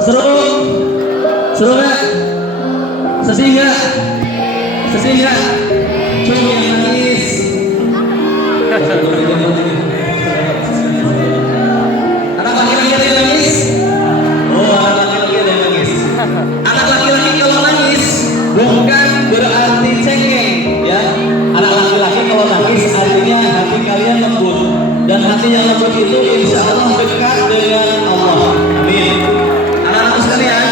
Seru? Seru nggak? Sedih nggak? Sedih nggak? Cuma yang nangis. Anak laki-laki ada yang nangis? Oh, anak laki-laki ada yang nangis. Anak laki-laki kalau nangis bukan berarti cengeng, ya. Anak laki-laki kalau nangis artinya hati kalian lembut, dan hati yang lembut itu insya Allah dekat dengan Allah. Amin. Anak-anak sekalian,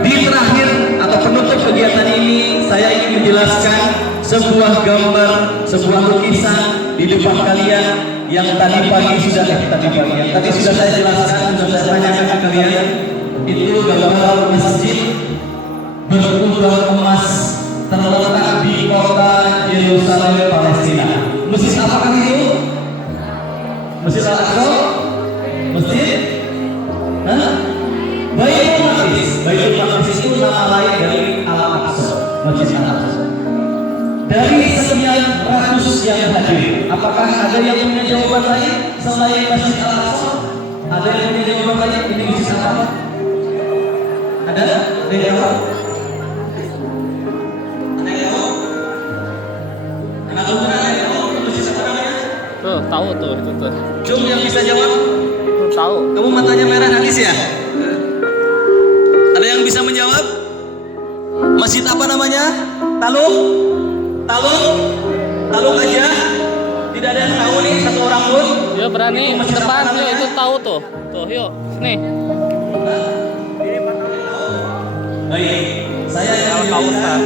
di terakhir atau penutup kegiatan ini saya ingin menjelaskan sebuah gambar, sebuah lukisan di depan kalian yang tadi sudah saya jelaskan, sudah saya tanyakan ke kalian. Itu gambar masjid berkubah emas terletak di kota Yerusalem, Palestina. Masjid apakah itu? Masjid Al-Aqsa? Masjid? Baitul Maqdis. Baitul Maqdis itu nama lain dari Al-Aqsa, Masjid Al-Aqsa. Dari sekian ratus yang hadir, apakah ada yang punya jawaban lain selain Masjid Al-Aqsa? Ada yang punya jawaban lain? Ini masjid apa? Ada? Ada yang tahu? Ada yang tahu? Anak muda ada yang tahu? Masjid apa namanya? Tuh, tahu tuh itu tuh. Jom yang bisa jawab? Tuh, tahu. Kamu matanya merah nangis ya? Ada yang bisa menjawab? Masjid apa namanya? Taluk? Taluk aja? Tidak ada yang tahu nih, satu orang pun? Yuk berani, depan, yuk itu tahu tuh. Tuh, yuk, nih. Baik, saya Tahu, menjelaskan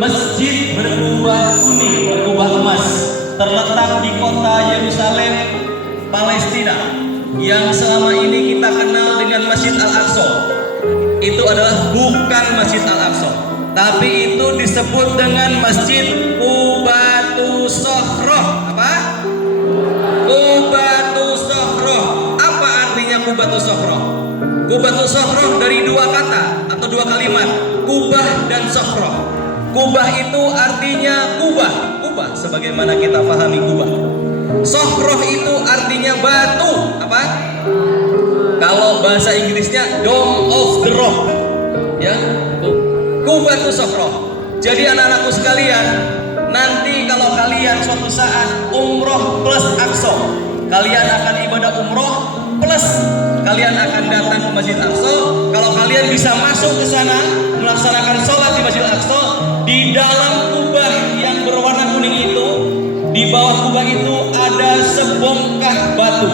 masjid berkubah kuning, berkubah emas, terletak di kota Yerusalem, Palestina, yang selama ini kita kenal dengan Masjid Al-Aqsa. Itu adalah bukan Masjid Al-Aqsa, tapi itu disebut dengan Masjid Qubatus Sokhroh. Apa? Qubatus Sokhroh. Apa artinya Qubatus Sokhroh? Qubatus Sokhroh dari dua kata atau dua kalimat, kubah dan sokhroh. Kubah itu artinya kubah, kubah sebagaimana kita pahami kubah. Sokhroh itu artinya batu. Apa? Kalau bahasa Inggrisnya Dome of the Rock, ya. Qubatus Sokhroh. Jadi anak-anakku sekalian, nanti kalau kalian suatu saat umroh plus Aqsa, kalian akan ibadah umroh plus kalian akan datang ke Masjid Aqsa. Kalau kalian bisa masuk ke sana melaksanakan sholat di Masjid Aqsa, di dalam kubah yang berwarna kuning itu, di bawah kubah itu ada sebongkah batu.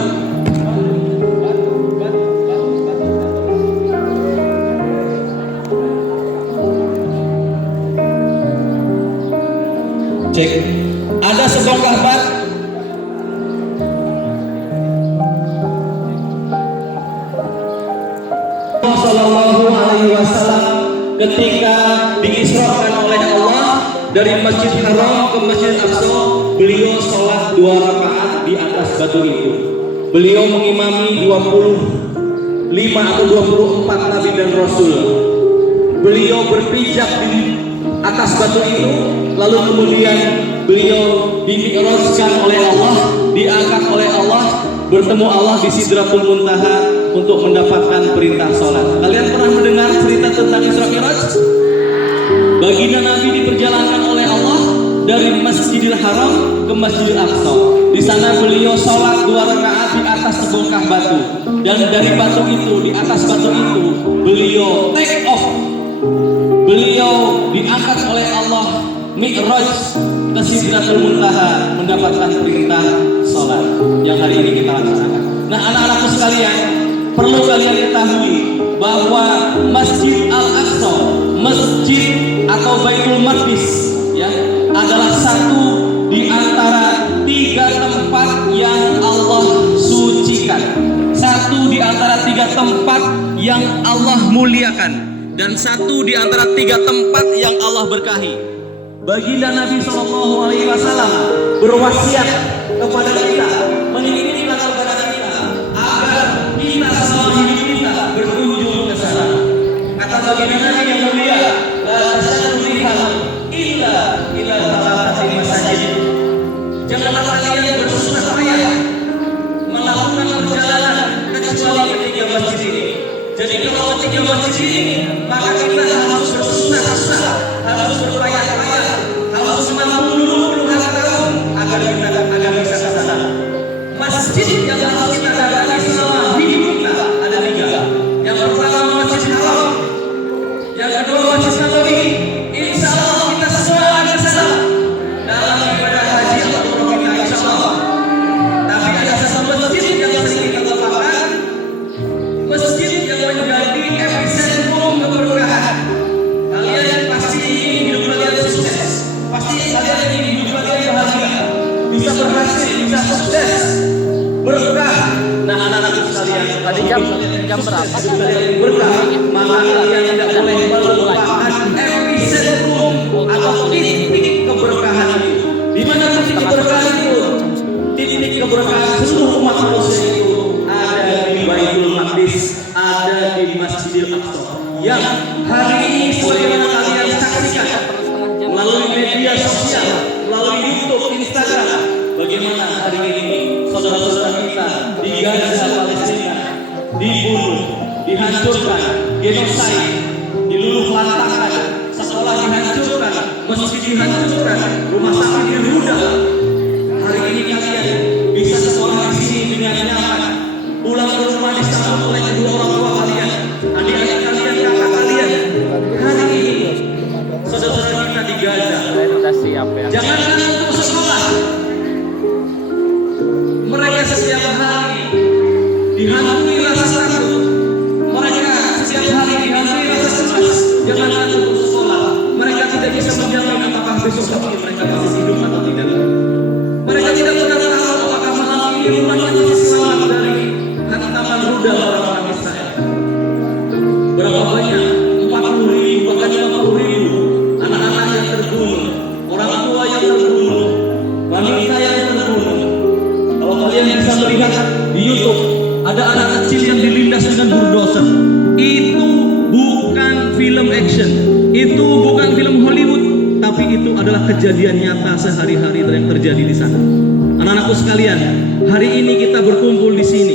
Cek, ada sebongkah batu. Sallallahu alaihi wasallam ketika diisrakan oleh Allah dari Masjid Haram ke Masjid Aqsa, beliau sholat 2 rakaat di atas batu itu. Beliau mengimami 25 atau 24 nabi dan rasul. Beliau berpijak di atas batu itu, lalu kemudian beliau dimi'rajkan oleh Allah, diangkat oleh Allah, bertemu Allah di Sidratul Muntaha untuk mendapatkan perintah sholat. Kalian pernah mendengar cerita tentang Isra Mi'raj? Baginda Nabi diperjalankan oleh Allah dari Masjidil Haram ke Masjidil Aqsa. Di sana beliau sholat 2 rakaat di atas sebongkah batu, dan dari batu itu, di atas batu itu, beliau take off. Beliau diangkat oleh Allah, Mi'raj ke Sidratul Muntaha, mendapatkan perintah sholat yang hari ini kita laksanakan. Nah, anak-anakku sekalian, perlu kalian ketahui bahwa Masjid Al-Aqsa, masjid atau Baitul Maqdis, ya, adalah satu di antara 3 tempat yang Allah sucikan, satu di antara 3 tempat yang Allah muliakan, dan satu di antara 3 tempat yang Allah berkahi. Baginda Nabi Shallallahu Alaihi Wasallam berwasiat kepada kita, menginginkan kepada kita agar kita selama hidup kita berkunjung ke sana. Kata baginda Nabi yang mulia, la tasyadu rihal illa ila thalathati masajid. Janganlah kalian bersusah payah melakukan perjalanan kecuali ke 3 masjid ini. Jadi kalau ketiga masjid ini, maka kita harus bersusah-susah, harus berpayah-payah, harus menanggung tahun agar bisa ke sana. Masjid yang harus kita datangi selama hidup kita ada 3. Yang pertama Masjid Haram, yang kedua Masjid Nabawi. Insya Allah kita semua akan ke sana dalam ibadah haji atau umrah kita, insya Allah. Tapi ada satu masjid yang sering kita lupakan, masjid yang menjadi epicentrum keberkahan. Kalian pasti ingin hidup kalian sukses, pasti kalian ingin hidup kalian bahagia, bisa berhasil, bisa sukses, berkah. Nah, anak-anak sekalian, Tadi jam berapa? kalian berkah, maka kalian tidak boleh melupakan epicentrum atau titik keberkahan itu. Di mana titik keberkahan itu? Titik keberkahan seluruh umat manusia itu ada di Baitul Maqdis, ada di Masjidil Aqsa. Yang hari ini sebagaimana kalian saksikan melalui media sosial, melalui YouTube, Instagram, bagaimana hari ini saudara-saudara kita di Gaza, Palestina dibunuh, dihancurkan, genosid, diluluh lantakan, sekolah dihancurkan, masjid dihancurkan, rumah sakit dirudal. Hari ini kalian bisa sekolah di sini dengan nyaman, pulang ke rumah disambut oleh kedua orang tua kalian, adik-adik kalian, kakak kalian. Hari ini saudara-saudara kita di Gaza, Udah siap ya. jangankan untuk sekolah, mereka setiap hari dihantui rasa takut, mereka setiap hari dihantui rasa cemas. Jangankan untuk sekolah, mereka tidak bisa menjamin apakah besok pagi mereka masih hidup atau tidak. Mereka tidak pernah tahu apakah malam ini rumahnya masih selamat dari hantaman rudal orang-orang Israel. Berapa banyak? 40.000 bahkan 50.000 anak-anak yang terbunuh, orang tua yang terbunuh, wanita yang terbunuh. Kalau kalian bisa melihat di YouTube, ada anak kecil yang dilindas dengan bulldozer. Itu bukan film action, itu bukan film Hollywood, tapi itu adalah kejadian nyata sehari-hari yang terjadi di sana. Anak-anakku sekalian, hari ini kita berkumpul di sini